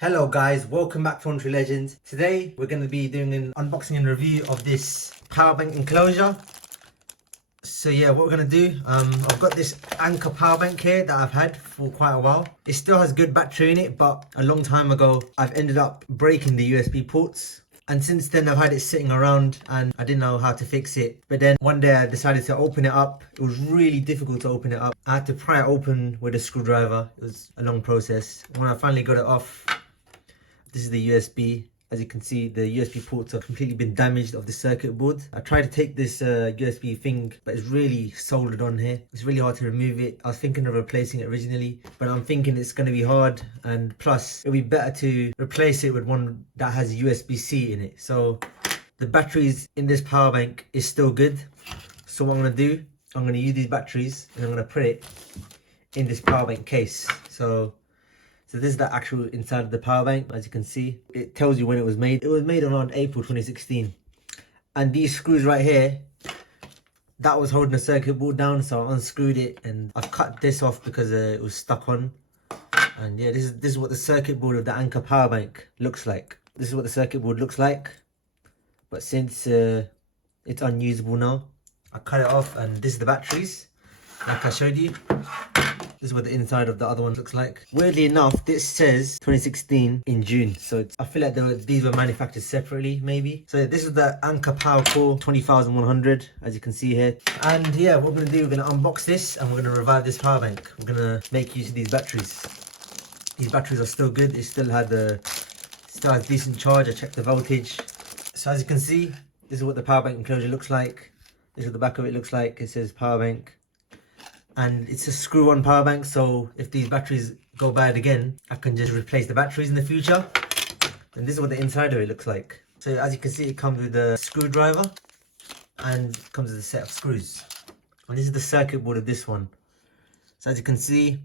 Hello guys, welcome back to Country Legends. Today we're going to be doing an unboxing and review of this power bank enclosure. So yeah, what we're going to do, I've got this Anker power bank here that I've had for quite a while. It still has good battery in it, but a long time ago I've ended up breaking the USB ports. And since then I've had it sitting around and I didn't know how to fix it. But then one day I decided to open it up. It was really difficult to open it up. I had to pry it open with a screwdriver. It was a long process. When I finally got it off, this is the USB. As you can see, the USB ports have completely been damaged of the circuit board. I tried to take this USB thing, but it's really soldered on here. It's really hard to remove it. I was thinking of replacing it originally, but I'm thinking it's going to be hard. And plus, it'll be better to replace it with one that has USB-C in it. So the batteries in this power bank is still good. So what I'm going to do, I'm going to use these batteries and I'm going to put it in this power bank case. So this is the actual inside of the power bank. As you can see, it tells you when it was made. It was made around April 2016. And these screws right here, that was holding the circuit board down, so I unscrewed it and I've cut this off because it was stuck on. And yeah, this is what the circuit board of the Anker power bank looks like. This is what the circuit board looks like. But since it's unusable now, I cut it off, and this is the batteries like I showed you. This is what the inside of the other one looks like. Weirdly enough, this says 2016 in June. So I feel like these were manufactured separately, maybe. So this is the Anker Power Core 20100, as you can see here. And yeah, what we're gonna do, we're gonna unbox this and we're gonna revive this power bank. We're gonna make use of these batteries. These batteries are still good. It still has decent charge. I checked the voltage. So as you can see, this is what the power bank enclosure looks like. This is what the back of it looks like. It says power bank. And it's a screw-on power bank, so if these batteries go bad again, I can just replace the batteries in the future. And this is what the inside of it looks like. So as you can see, it comes with a screwdriver and comes with a set of screws. And this is the circuit board of this one. So as you can see,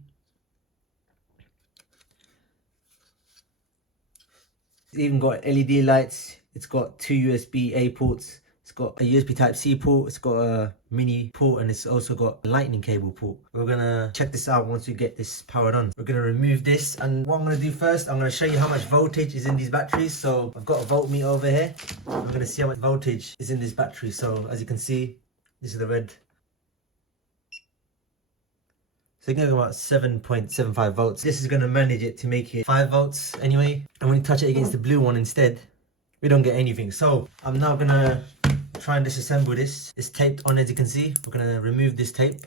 it's even got LED lights. It's got two USB-A ports. It's got a USB Type-C port, it's got a mini port, and it's also got a lightning cable port. We're gonna check this out once we get this powered on. We're gonna remove this, and what I'm gonna do first, I'm gonna show you how much voltage is in these batteries. So I've got a voltmeter over here. I'm gonna see how much voltage is in this battery. So as you can see, this is the red. So you're getting about 7.75 volts. This is gonna manage it to make it 5 volts anyway. And when you touch it against the blue one instead, we don't get anything. So I'm now gonna try and disassemble this. It's taped on, as you can see. We're gonna remove this tape.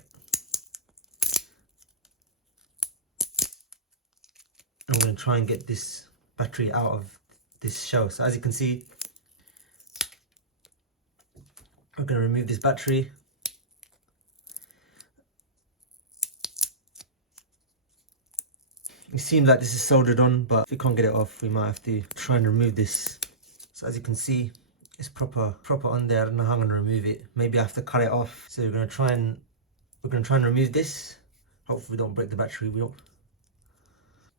I'm gonna try and get this battery out of this shell. So as you can see, we're gonna remove this battery. It seems like this is soldered on, but if we can't get it off, we might have to try and remove this. So as you can see, it's proper on there. I don't know how I'm gonna remove it. Maybe I have to cut it off. So we're gonna try and remove this. Hopefully we don't break the battery wheel.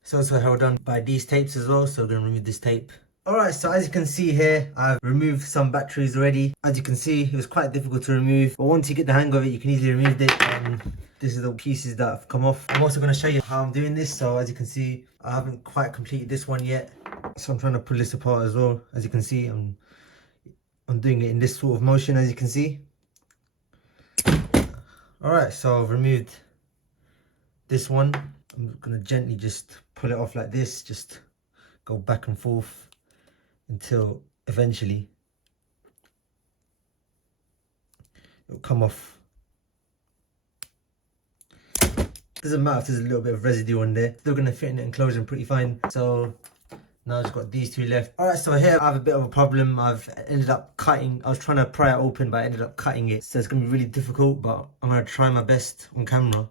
It's also held on by these tapes as well, so we're gonna remove this tape. Alright, so as you can see here, I've removed some batteries already. As you can see, it was quite difficult to remove, but once you get the hang of it, you can easily remove it. And this is the pieces that have come off. I'm also gonna show you how I'm doing this. So as you can see, I haven't quite completed this one yet. So I'm trying to pull this apart as well. As you can see, I'm doing it in this sort of motion, as you can see. Alright, so I've removed this one. I'm gonna gently just pull it off like this, just go back and forth until eventually it'll come off. Doesn't matter if there's a little bit of residue on there, still gonna fit in the enclosure pretty fine. So now I've just got these two left. Alright, so here I have a bit of a problem. I've ended up cutting, I was trying to pry it open, but I ended up cutting it. So it's going to be really difficult, but I'm going to try my best on camera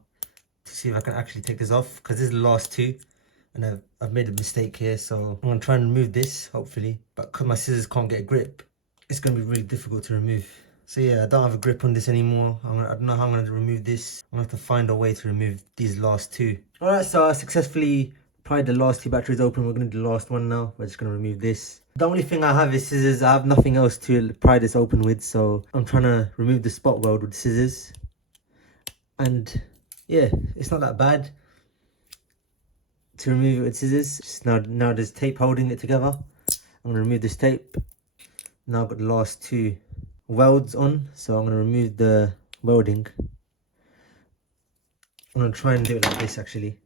to see if I can actually take this off, because this is the last two. And I've made a mistake here, so I'm going to try and remove this, hopefully. But because my scissors can't get a grip, it's going to be really difficult to remove. So yeah, I don't have a grip on this anymore. I don't know how I'm going to remove this. I'm going to have to find a way to remove these last two. Alright, so I successfully pried the last two batteries open. We're going to do the last one now. We're just going to remove this. The only thing I have is scissors. I have nothing else to pry this open with, so I'm trying to remove the spot weld with scissors. And yeah, it's not that bad. to remove it with scissors. Just now there's tape holding it together. I'm gonna remove this tape. Now I've got the last two welds on, so I'm gonna remove the welding. I'm gonna try and do it like this actually.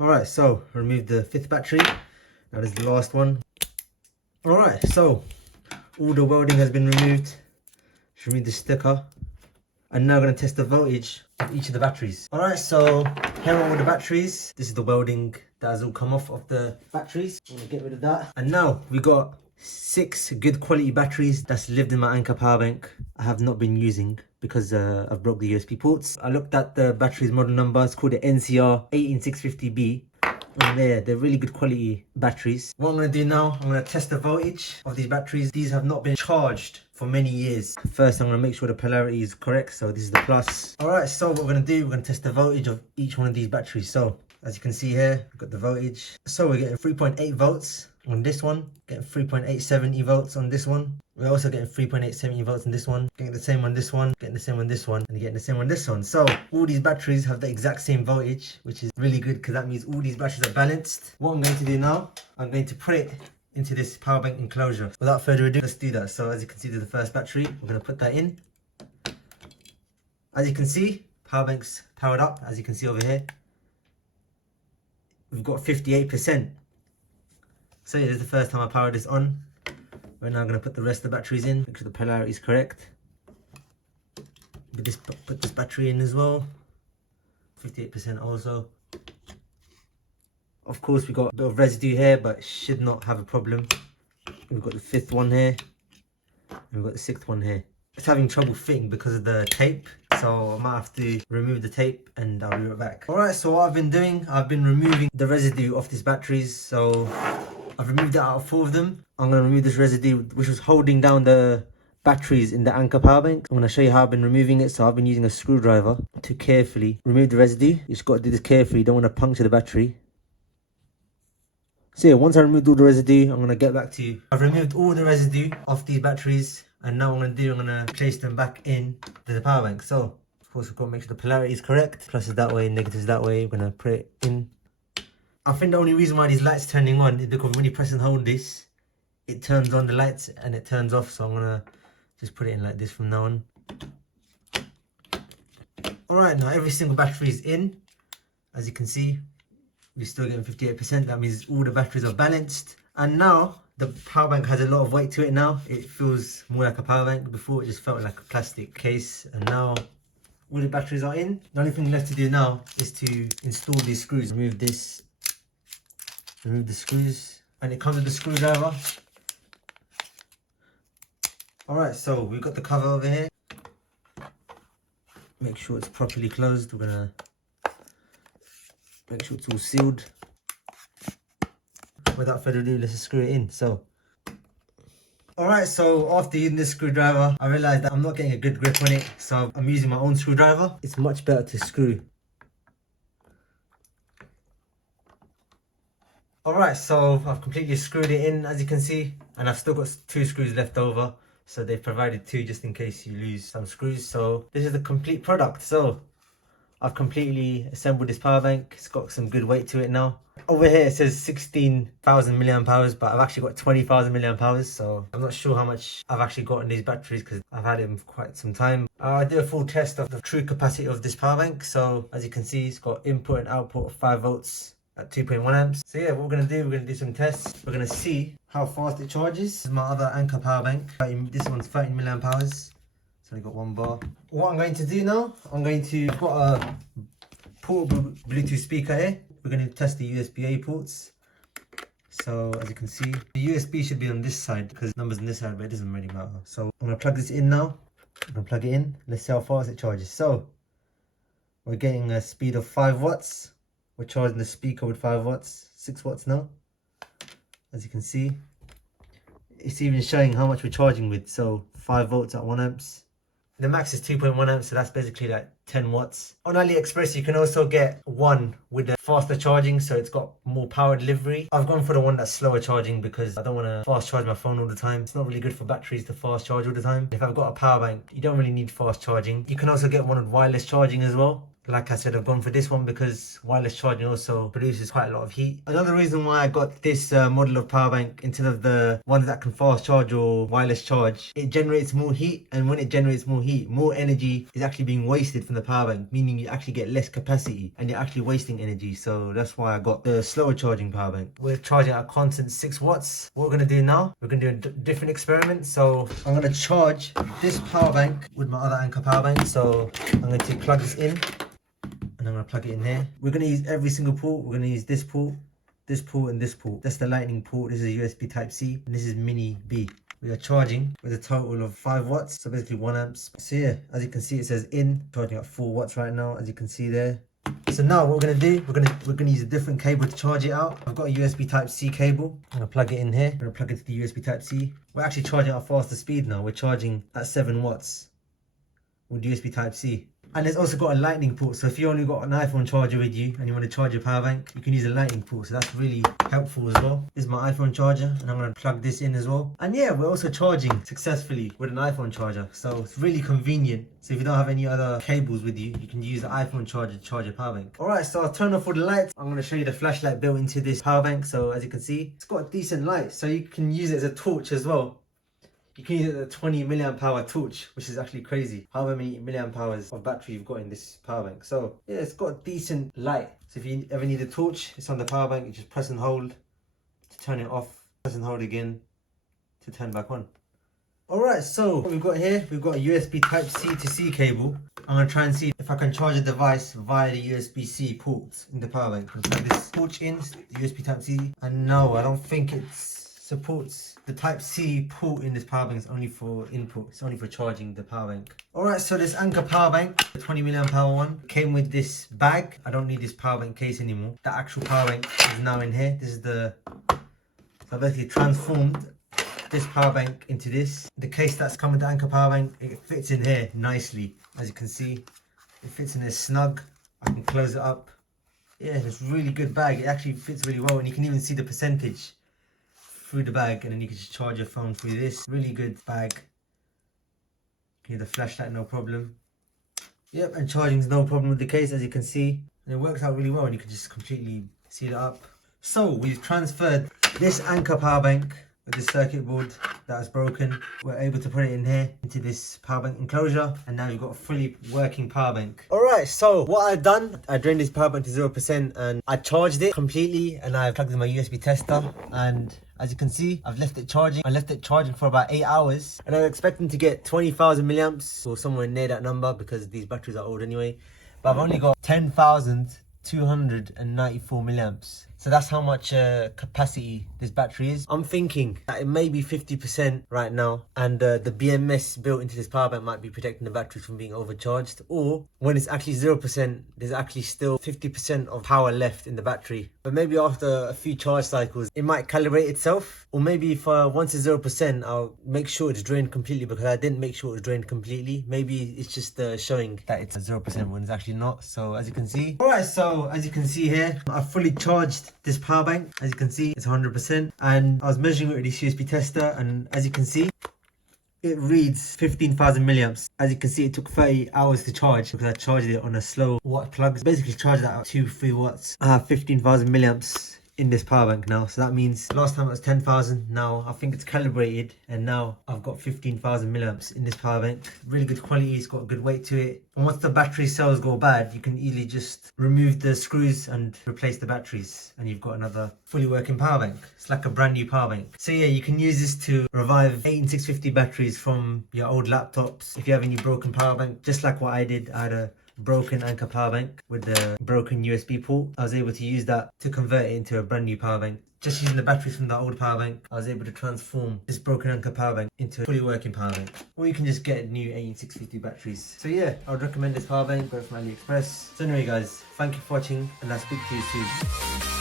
Alright, so remove the 5th battery. Now this is the last one. Alright, so all the welding has been removed. Just remove the sticker. And now I'm going to test the voltage of each of the batteries. Alright, so here are all the batteries. This is the welding that has all come off of the batteries. I'm going to get rid of that. And now we got 6 good quality batteries that's lived in my Anker power bank. I have not been using because I've broke the USB ports. I looked at the battery's model number. It's called the NCR 18650B. And they're really good quality batteries. What I'm going to do now, I'm going to test the voltage of these batteries. These have not been charged for many years. First, I'm going to make sure the polarity is correct. So this is the plus. Alright, so what we're going to do, we're going to test the voltage of each one of these batteries. So as you can see here, we've got the voltage. So we're getting 3.8 volts on this one, getting 3.870 volts on this one. We're also getting 3.870 volts on this one, getting the same on this one, getting the same on this one, and getting the same on this one. So all these batteries have the exact same voltage, which is really good because that means all these batteries are balanced. What I'm going to do now, I'm going to put it into this power bank enclosure. Without further ado, let's do that. So as you can see, there's the first battery. I'm going to put that in. As you can see, power bank's powered up. As you can see over here, we've got 58%. So yeah, this is the first time I powered this on. We're now going to put the rest of the batteries in, make sure the polarity is correct. Put this battery in as well, 58% also. Of course, we've got a bit of residue here, but should not have a problem. We've got the 5th one here, and we've got the 6th one here. It's having trouble fitting because of the tape, so I might have to remove the tape and I'll be right back. Alright, so what I've been doing, I've been removing the residue off these batteries. So I've removed it out of 4 of them. I'm going to remove this residue which was holding down the batteries in the Anker power bank. I'm going to show you how I've been removing it. So I've been using a screwdriver to carefully remove the residue. You just got to do this carefully, you don't want to puncture the battery. So yeah, once I removed all the residue, I'm going to get back to you. I've removed all the residue off these batteries, and now what I'm going to place them back in to the power bank. So of course we've got to make sure the polarity is correct. Plus is that way, negative is that way. We're going to put it in. I think the only reason why these lights turning on is because when you press and hold this, it turns on the lights and it turns off. So I'm gonna just put it in like this from now on. Alright, now every single battery is in. As you can see, we're still getting 58%. That means all the batteries are balanced. And now the power bank has a lot of weight to it now. It feels more like a power bank. Before it just felt like a plastic case. And now all the batteries are in. The only thing left to do now is to install these screws. Remove this. Remove the screws, and it comes with a screwdriver. Alright, so we've got the cover over here. Make sure it's properly closed. We're gonna make sure it's all sealed. Without further ado, let's just screw it in. So alright, so after using this screwdriver, I realized that I'm not getting a good grip on it, so I'm using my own screwdriver. It's much better to screw. Alright, so I've completely screwed it in, as you can see, and I've still got 2 screws left over. So they've provided 2 just in case you lose some screws. So this is the complete product. So I've completely assembled this power bank. It's got some good weight to it now. Over here it says 16,000 milliamp hours, but I've actually got 20,000 milliamp hours. So I'm not sure how much I've actually got in these batteries because I've had them for quite some time. I did a full test of the true capacity of this power bank. So as you can see, it's got input and output of 5 volts. At 2.1 amps. So yeah, what we're going to do, we're going to do some tests. We're going to see how fast it charges. This is my other Anker power bank. This one's 30 milliamp hours. It's only got 1 bar. What I'm going to do now, I've got a portable Bluetooth speaker here. We're going to test the USB-A ports. So as you can see, the USB should be on this side because the number's on this side, but it doesn't really matter. So I'm going to plug this in now. I'm going to plug it in. Let's see how fast it charges. So we're getting a speed of 5 watts. We're charging the speaker with 5 watts, 6 watts now. As you can see, it's even showing how much we're charging with. So 5 volts at 1 amps, The max is 2.1 amps, so that's basically like 10 watts. On AliExpress, you can also get one with the faster charging, so it's got more power delivery. I've gone for the one that's slower charging because I don't want to fast charge my phone all the time. It's not really good for batteries to fast charge all the time. If I've got a power bank, you don't really need fast charging. You can also get one with wireless charging as well. Like I said, I've gone for this one because wireless charging also produces quite a lot of heat. Another reason why I got this model of power bank instead of the ones that can fast charge or wireless charge, it generates more heat, and when it generates more heat, more energy is actually being wasted from the power bank, meaning you actually get less capacity and you're actually wasting energy. So that's why I got the slower charging power bank. We're charging at a constant 6 watts. What we're going to do now, we're going to do a different experiment. So I'm going to charge this power bank with my other Anker power bank. So I'm going to plug this in. And I'm going to plug it in here. We're going to use every single port. We're going to use this port, and this port. That's the lightning port. This is USB type C, and this is mini B. We are charging with a total of 5 watts, so basically 1 amps. So yeah, as you can see, it says in, charging at 4 watts right now, as you can see there. So now what we're going to do, we're going to use a different cable to charge it out. I've got a USB type C cable. I'm going to plug it in here. I'm going to plug it to the USB type C. We're actually charging at a faster speed now. We're charging at 7 watts with USB type C. And it's also got a lightning port, so if you only got an iPhone charger with you and you want to charge your power bank, you can use a lightning port, so that's really helpful as well. This is my iPhone charger, and I'm going to plug this in as well. And yeah, we're also charging successfully with an iPhone charger, so it's really convenient. So if you don't have any other cables with you, you can use the iPhone charger to charge your power bank. Alright, so I'll turn off all the lights. I'm going to show you the flashlight built into this power bank. So as you can see, it's got a decent light, so you can use it as a torch as well. You can use it as a 20 milliamp hour torch, which is actually crazy. However many milliamp hours of battery you've got in this power bank. So yeah, it's got a decent light. So if you ever need a torch, it's on the power bank. You just press and hold to turn it off. Press and hold again to turn back on. Alright, so what we've got here, we've got a USB type C to C cable. I'm going to try and see if I can charge a device via the USB-C port in the power bank. I'm going to plug this torch in, the USB type C. And no, I don't think it supports the type C port in this power bank. Is only for input, it's only for charging the power bank. Alright, so this Anker power bank, the 20 milliamp hour one, came with this bag. I don't need this power bank case anymore. The actual power bank is now in here. This is the, so I basically transformed this power bank into this. The case that's come with the Anker power bank, it fits in here nicely. As you can see, it fits in there snug. I can close it up. Yeah, it's a really good bag. It actually fits really well, and you can even see the percentage through the bag, and then you can just charge your phone through this. Really good bag. Okay, the flashlight, no problem. Yep, and charging's no problem with the case, as you can see. And it works out really well, and you can just completely seal it up. So we've transferred this Anker power bank with this circuit board that was broken. We're able to put it in here into this power bank enclosure, and now you've got a fully working power bank. Alright, so what I've done, I drained this power bank to 0% and I charged it completely, and I plugged in my USB tester, and as you can see, I've left it charging. I left it charging for about 8 hours, and I'm expecting to get 20,000 milliamps or somewhere near that number because these batteries are old anyway. But I've only got 10,294 milliamps. So that's how much capacity this battery is. I'm thinking that it may be 50% right now, and the BMS built into this power bank might be protecting the battery from being overcharged. Or when it's actually 0%, there's actually still 50% of power left in the battery. But maybe after a few charge cycles, it might calibrate itself. Or maybe if once it's 0%, I'll make sure it's drained completely, because I didn't make sure it was drained completely. Maybe it's just showing that it's 0% when it's actually not. So as you can see. Alright, so as you can see here, I've fully charged this power bank. As you can see, it's 100%, and I was measuring it with this USB tester, and as you can see, it reads 15,000 milliamps. As you can see, it took 30 hours to charge because I charged it on a slow watt plug. It's basically charged that at 2-3 watts. I have 15,000 milliamps in this power bank now, so that means last time it was 10,000. Now I think it's calibrated, and now I've got 15,000 milliamps in this power bank. Really good quality, it's got a good weight to it, and once the battery cells go bad, you can easily just remove the screws and replace the batteries, and you've got another fully working power bank. It's like a brand new power bank. So yeah, you can use this to revive 18650 batteries from your old laptops. If you have any broken power bank, just like what I did, I had a broken Anker power bank with the broken USB port. I was able to use that to convert it into a brand new power bank. Just using the batteries from the old power bank, I was able to transform this broken Anker power bank into a fully working power bank. Or you can just get new 18650 batteries. So yeah, I would recommend this power bank, got it from AliExpress. So anyway guys, thank you for watching, and I'll speak to you soon.